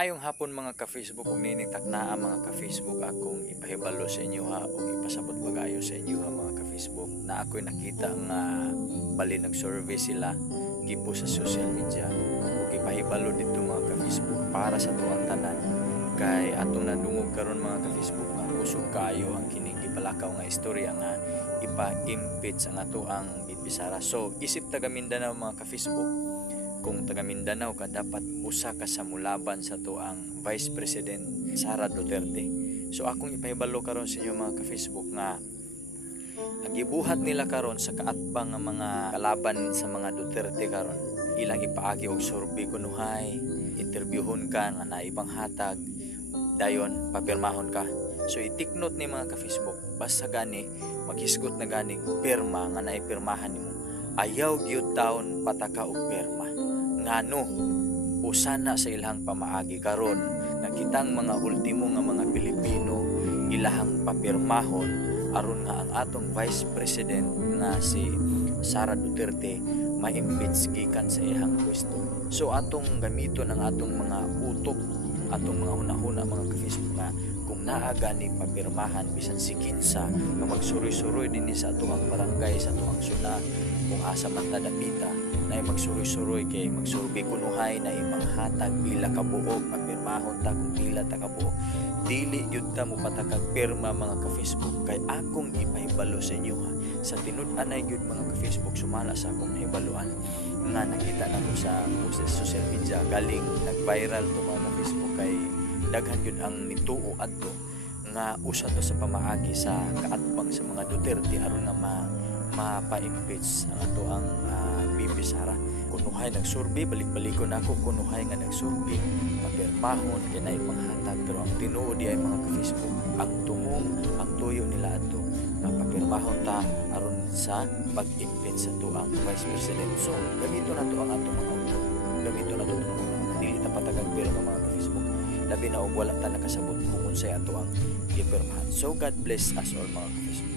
Maayong hapon mga ka-Facebook ug nining taknaa mga ka-Facebook akong ipahibalo sa inyo ha ug ipasabot pagayo sa inyo ha mga ka-Facebook na ako'y nakita nga bali nag-survey sila gipo sa social media ug ipahibalo dito mga ka-Facebook para sa tuwang tanan kay atong nadungog karon mga ka-Facebook nga kusog kayo ang kining gipalakaw nga istorya nga ipa-impeach ang ato ang VP Sara. So isip taga Mindanao mga ka-Facebook, kung taga Mindanao ka dapat usa ka sa mulaban sa tuang Vice President Sara Duterte. So akong ipahibalo karon sa inyo mga ka-Facebook nga ang gibuhat nila karon sa kaatbang nga mga kalaban sa mga Duterte karon ilang ipaagi og survey kunuhay, interviewon ka nga naibang hatag, dayon papirmahon ka. So i-take note ni mga ka-Facebook, basta gani maghisgot na gani pirma nga naipirmahan nimo. Ayaw gyud taon pataka og pirma. Ngano usana sa ilahang pamaagi karon nga kitang mga ultimo nga mga Pilipino ilahang papirmahon aron nga ang atong Vice President nga si Sara Duterte ma-impeach gikan sa ihang pwesto. So atong gamiton ang atong mga utok, atong mga hunahuna mga ka-Facebook na kung naaga ni papirmahan bisan si kinsa nga magsuroy-suroy dinhi sa atong barangay, sa atong syudad, kung asa man ta dapita na magsuroy-suroy kay magsurvey kunuhay na imang hatag pila ka buok papirmahon ta kung pila ta ka buok dili yun ta mo patakag pirma mga ka-Facebook kay akong ipahibalo sa inyo ha sa tinud-anay yun mga ka-Facebook sumala sa akong nahibaluan nga nakita na ko sa social media galing nag-viral to mga ka-Facebook kay daghan yun ang nituo adto nga usa to sa pamaagi sa kaatbang sa mga Duterte aron nga mapa-impeach ang ato ang VP Sara. Kunuhay nagsurvey, balik-baliko na ako kunuhay nga nagsurvey, papirmahon kay na ipanghatag pero ang tinuod di ay mga ka-Facebook ang tumong ang tuyo nila ato nga papirmahon ta aron sa pag-impeach sa tuang Vice President. So gamito na to ang ato mga utok, gamito na to ang dili ta patagag pirma mga ka-Facebook labi na og wala ta nakasabot kung unsay ato ang gipirmahan. So God bless us all mga ka-Facebook.